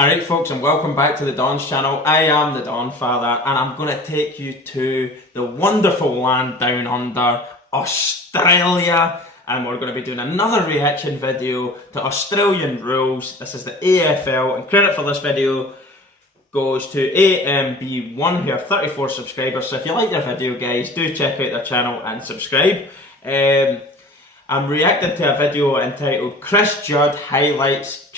Alright folks, and welcome back to the Don's channel. I am the Donfather, and I'm going to take you to the wonderful land down under, Australia. And we're going to be doing another reaction video to Australian rules. This is the AFL, and credit for this video goes to AMB1, who have 34 subscribers. So if you like their video, guys, do check out their channel and subscribe. I'm reacting to a video entitled Chris Judd Highlights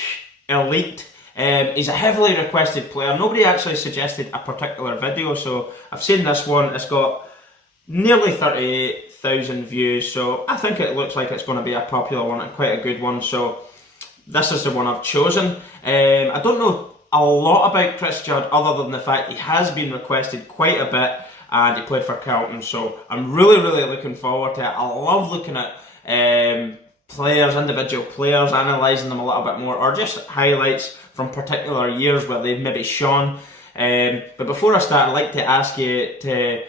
Elite. He's a heavily requested player. Nobody actually suggested a particular video, so I've seen this one. It's got nearly 38,000 views, so I think it looks like it's going to be a popular one and quite a good one, so this is the one I've chosen. I don't know a lot about Chris Judd other than the fact he has been requested quite a bit and he played for Carlton, so I'm really looking forward to it. I love looking at players, individual players, analysing them a little bit more, or just highlights from particular years where they've maybe shone. But before I start, I'd like to ask you to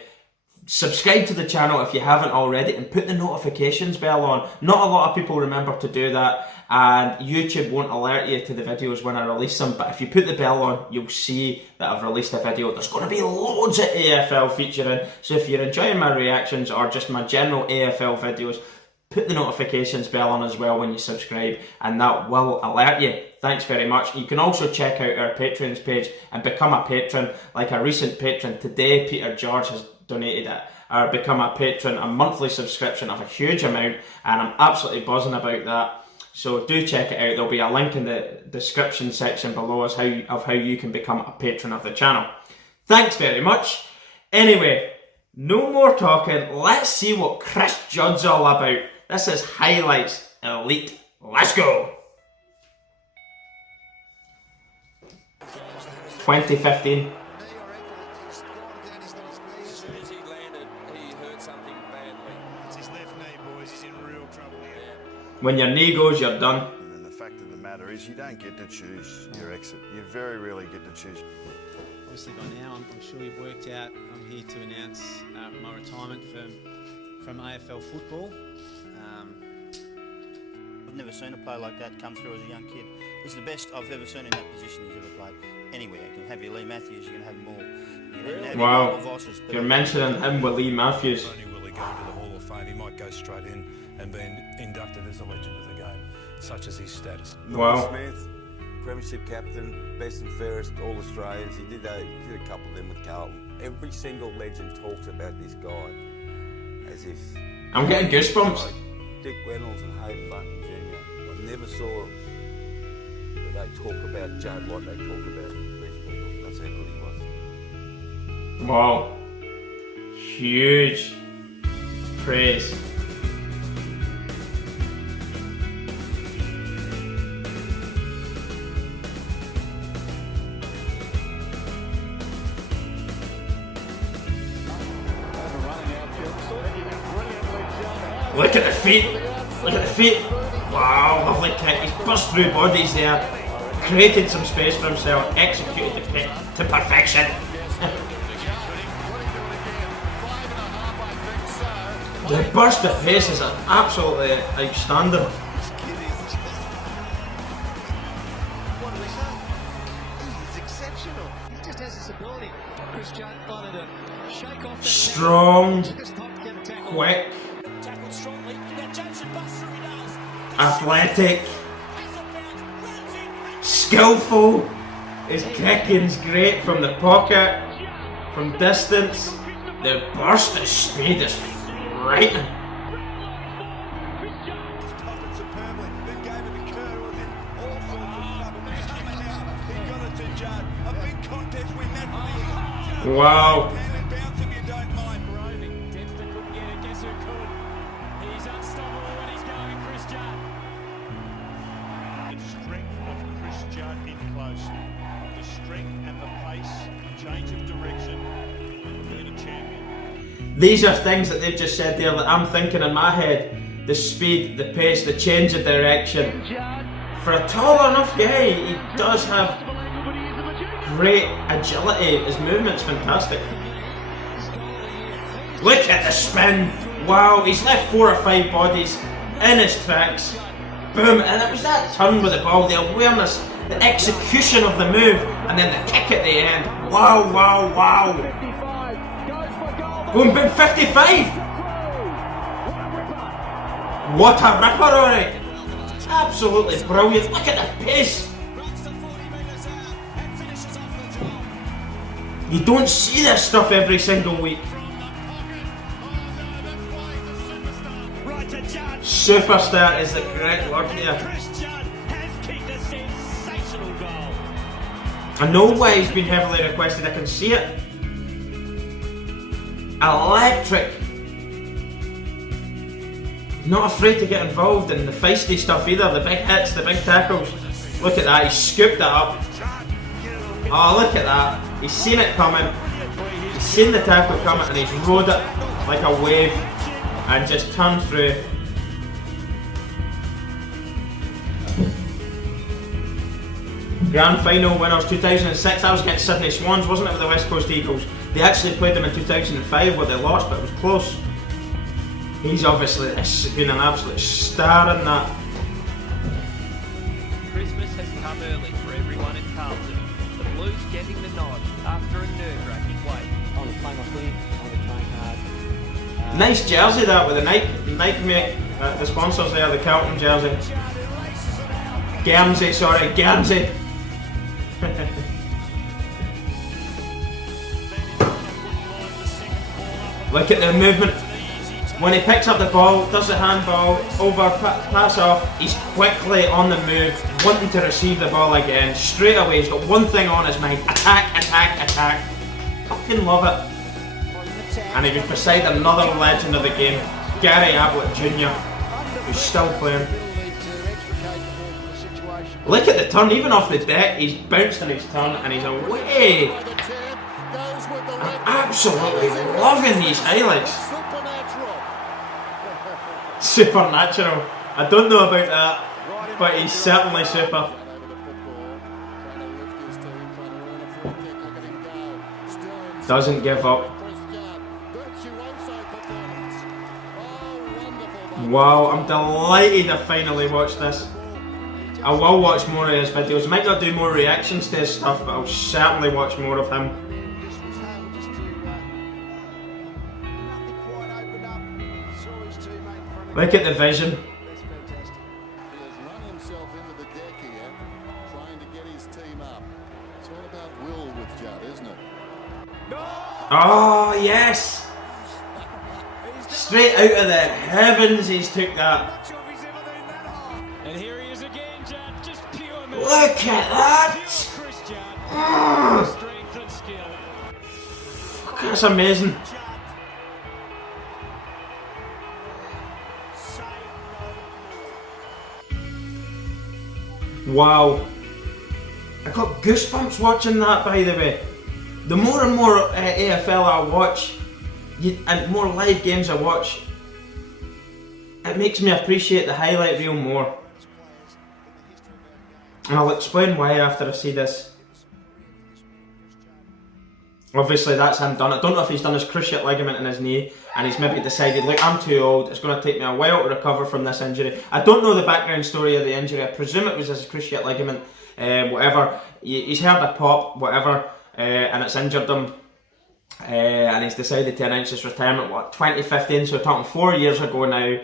subscribe to the channel if you haven't already and put the notifications bell on. Not a lot of people remember to do that, and YouTube won't alert you to the videos when I release them, but if you put the bell on, you'll see that I've released a video. There's going to be loads of AFL featuring, so if you're enjoying my reactions or just my general AFL videos, put the notifications bell on as well when you subscribe, and that will alert you. Thanks very much. You can also check out our Patreons page and become a patron. Like a recent patron today, Peter George, has donated or become a patron, a monthly subscription of a huge amount, and I'm absolutely buzzing about that. So do check it out. There'll be a link in the description section below of how you can become a patron of the channel. Thanks very much. Anyway, no more talking. Let's see what Chris Judd's all about. This is Highlights Elite. Let's go! 2015. When your knee goes, you're done. And the fact of the matter is, you don't get to choose your exit. You very rarely get to choose. Obviously by now, I'm sure you've worked out I'm here to announce my retirement from AFL football. I've never seen a player like that come through as a young kid. He's the best I've ever seen in that position he's ever played. Anywhere, you can have your Lee Matthews, you can have more. Wow, you're mentioning him with Lee Matthews. Only will he go into the Hall of Fame. He might go straight in and be inducted as a legend of the game, such as his status. Wow. Smith, Premiership captain, best and fairest, all Australians. He did a couple of them with Carlton. Every single legend talks about this guy as if... I'm getting goosebumps. Like Dick Reynolds and Hayden Bunton Jr. I never saw that they talk about Judd like they talk about these people. That's how good he was. Wow. Huge praise. Look at the feet! Look at the feet! Wow, lovely kick. He's burst through bodies there, created some space for himself, executed the kick to perfection. The burst of pace is absolutely outstanding. Strong, quick, athletic, skillful. His kicking's great from the pocket, from distance. The burst of speed is frightening. Wow. These are things that they've just said there that I'm thinking in my head. The speed, the pace, the change of direction. For a tall enough guy, he does have great agility. His movement's fantastic. Look at the spin. Wow, he's left 4 or 5 bodies in his tracks. Boom, and it was that turn with the ball, the awareness the execution of the move, and then the kick at the end. Wow, wow, wow. Boom, boom, 55. What a ripper, alright. Absolutely brilliant. Look at the pace. You don't see this stuff every single week. Superstar is the correct word here. I know why he's been heavily requested, I can see it. Electric. Not afraid to get involved in the feisty stuff either, the big hits, the big tackles. Look at that, he scooped it up. Oh, look at that. He's seen it coming. He's seen the tackle coming and he's rode it like a wave and just turned through. Grand final winners 2006, that was against Sydney Swans, wasn't it, with the West Coast Eagles? They actually played them in 2005 where they lost, but it was close. He's obviously been an absolute star in that. Christmas has come early for everyone at Carlton. The Blues getting the nod after a nerve-wracking wait. I want to play my footy, I want to train hard. Nice jersey that with the Nike mate, the sponsors there, the Carlton jersey. Guernsey. Look at the movement. When he picks up the ball, does the handball, over, pass off, he's quickly on the move, wanting to receive the ball again. Straight away, he's got one thing on his mind: attack, attack, attack. Fucking love it. And he was beside another legend of the game, Gary Ablett Jr., who's still playing. Look at the turn, even off the deck, he's bounced in his turn and he's away. I'm absolutely loving these highlights. Supernatural. I don't know about that, but he's certainly super. Doesn't give up. Wow, I'm delighted I finally watched this. I will watch more of his videos. Might not do more reactions to his stuff, but I'll certainly watch more of him. Look at the vision. That's fantastic. He has run himself into the deck here, trying to get his team up. It's all about will with Judd, isn't it? Oh, yes! Straight out of the heavens he's took that. And here he is again, Judd, just pure movement. Look at that! Strength and skill. Fuck, that's amazing. Wow. I got goosebumps watching that, by the way. The more and more AFL I watch, and more live games I watch, it makes me appreciate the highlight reel more. And I'll explain why after I see this. Obviously that's him done. I don't know if he's done his cruciate ligament in his knee and he's maybe decided, look, I'm too old, it's going to take me a while to recover from this injury. I don't know the background story of the injury. I presume it was his cruciate ligament, whatever. He's heard a pop, whatever, and it's injured him. And he's decided to announce his retirement, 2015, so we're talking 4 years ago now,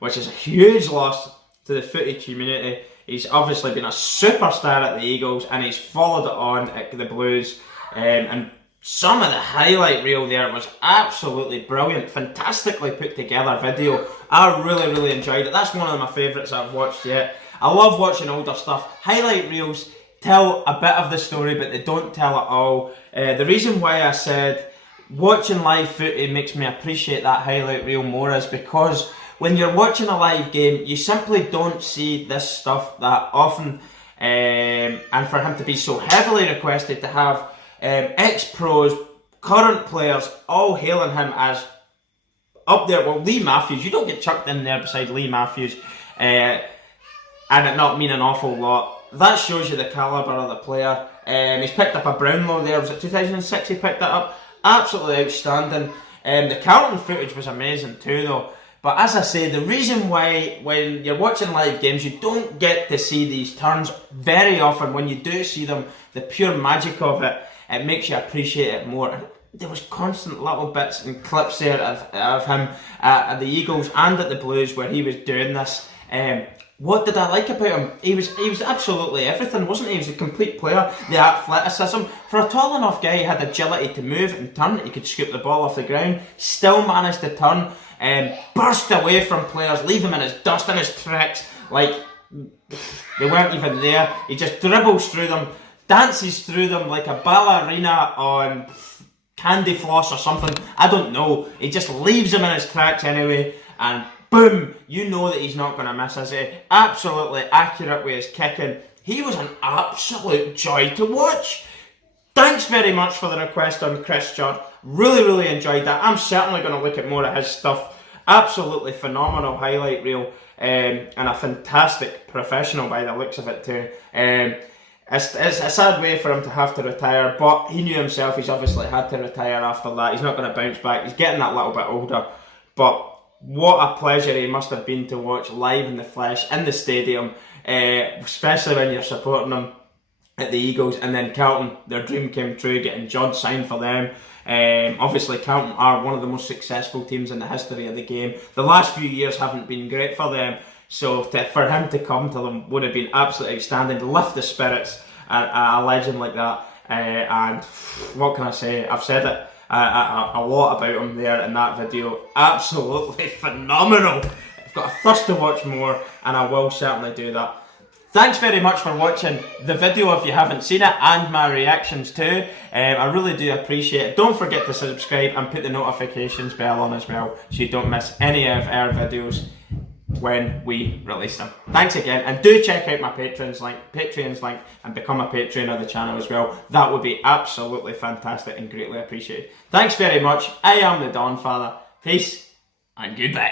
which is a huge loss to the footy community. He's obviously been a superstar at the Eagles and he's followed it on at the Blues. And some of the highlight reel there was absolutely brilliant, fantastically put together video. I really enjoyed it. That's one of my favourites I've watched yet. I love watching older stuff. Highlight reels tell a bit of the story, but they don't tell it all. The reason why I said watching live footy makes me appreciate that highlight reel more is because when you're watching a live game, you simply don't see this stuff that often. And for him to be so heavily requested to have ex-pros, current players, all hailing him as up there. Well, Lee Matthews, you don't get chucked in there beside Lee Matthews and it not mean an awful lot. That shows you the calibre of the player. He's picked up a Brownlow there, was it 2006 he picked that up? Absolutely outstanding. The Carlton footage was amazing too though, But as I say, the reason why when you're watching live games, you don't get to see these turns very often. When you do see them, the pure magic of it, it makes you appreciate it more. There was constant little bits and clips there of him at the Eagles and at the Blues where he was doing this. What did I like about him? He was absolutely everything, wasn't he? He was a complete player. The athleticism. For a tall enough guy, he had agility to move and turn. He could scoop the ball off the ground. Still managed to turn. Burst away from players. Leave him in his dust and his tricks. Like, they weren't even there. He just dribbles through them. Dances through them like a ballerina on candy floss or something. I don't know. He just leaves him in his tracks anyway. And boom, you know that he's not going to miss, is he? Absolutely accurate with his kicking. He was an absolute joy to watch. Thanks very much for the request on Chris Judd. Really enjoyed that. I'm certainly going to look at more of his stuff. Absolutely phenomenal highlight reel. And a fantastic professional by the looks of it too. It's a sad way for him to have to retire, but he knew himself. He's obviously had to retire after that. He's not going to bounce back. He's getting that little bit older. But what a pleasure he must have been to watch live in the flesh, in the stadium, especially when you're supporting them at the Eagles, and then Carlton, their dream came true, getting Judd signed for them. Obviously Carlton are one of the most successful teams in the history of the game. The last few years haven't been great for them, so for him to come to them would have been absolutely outstanding, to lift the spirits a legend like that. And what can I say? I've said it a lot about him there in that video. Absolutely phenomenal. I've got a thirst to watch more, and I will certainly do that. Thanks very much for watching the video if you haven't seen it, and my reactions too. I really do appreciate it. Don't forget to subscribe and put the notifications bell on as well, so you don't miss any of our videos when we release them. Thanks again, and do check out my Patreon's link and become a patron of the channel as well. That would be absolutely fantastic and greatly appreciated. Thanks very much. I am the Donfather. Peace and goodbye.